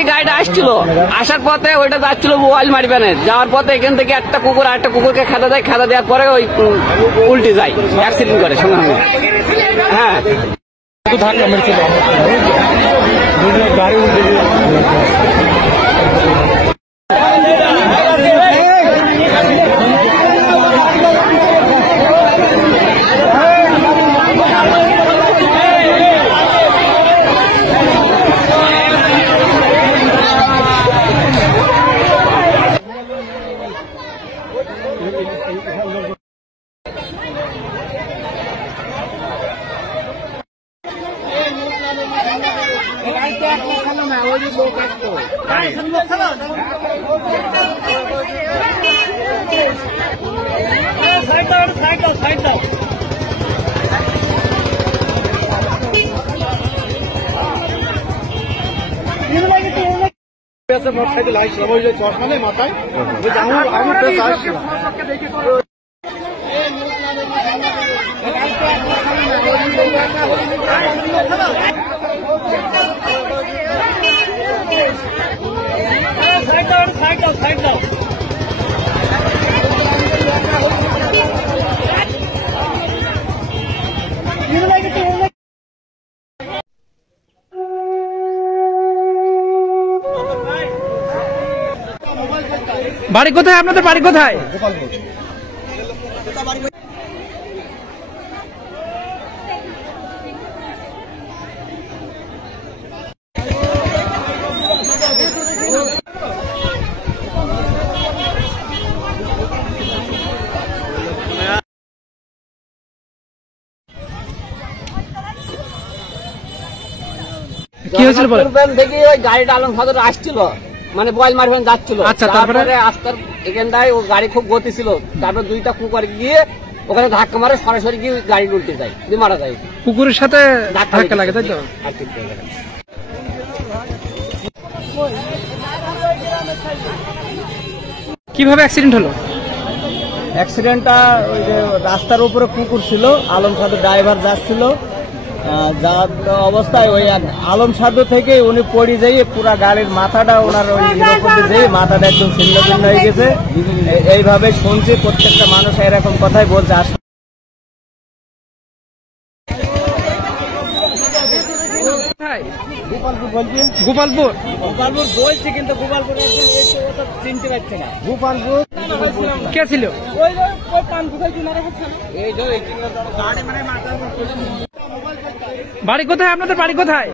থেকে গাড়িটা আসছিল, আসার পথে ওইটা যাচ্ছিল ওয়াইল মারিবানে, যাওয়ার পথে এখান থেকে একটা কুকুর আর একটা কুকুরকে খেদা দেয়, খেদা দেওয়ার পরে ওই উল্টে যায়, অ্যাক্সিডেন্ট করে সঙ্গে সঙ্গে। হ্যাঁ, ধাক্কা মেরেছিল গাড়ি উল্টে মোটরসাইকেল আসছিলাম, ওই যে চশমা নেই মাথায়, বাড়ি কোথায় আপনাদের? বাড়ি কোথায়? কি হয়েছিল? থেকে ওই গাড়িটা আলম ফাদর আসছিল, মানে বয়েল মারবেন যাচ্ছিল। আচ্ছা, তারপরে রাস্তার এখানটায় ও গাড়ি খুব গতি ছিল, তারপর দুইটা কুকুর গিয়ে ওখানে ধাক্কা মারে, সরাসরি গিয়ে গাড়ি উল্টে যায়, দিয়ে মারা যায়। কুকুরের সাথে ধাক্কা লাগে, তাই তো? কিভাবে অ্যাক্সিডেন্ট হলো? অ্যাক্সিডেন্টটা ওই যে রাস্তার উপরে কুকুর ছিল, আলম সাধু ড্রাইভার যাচ্ছিল, যার অবস্থায় ওই আলম সাধু থেকে উনি পড়ে যাইয়ে পুরা গাড়ির মাথাটা ওনার ওই উপরে যেয়ে মাথাটা একদম ছিন্ন ভিন্ন হয়ে গেছে। এইভাবে শুনছি প্রত্যেকটা মানুষ এরকম কথাই বলছে। গোপালপুর বলছি, কিন্তু গোপালপুর চিনতে পারছে না। গোপালপুর কে ছিল? বাড়ি কোথায় আপনাদের? বাড়ি কোথায়?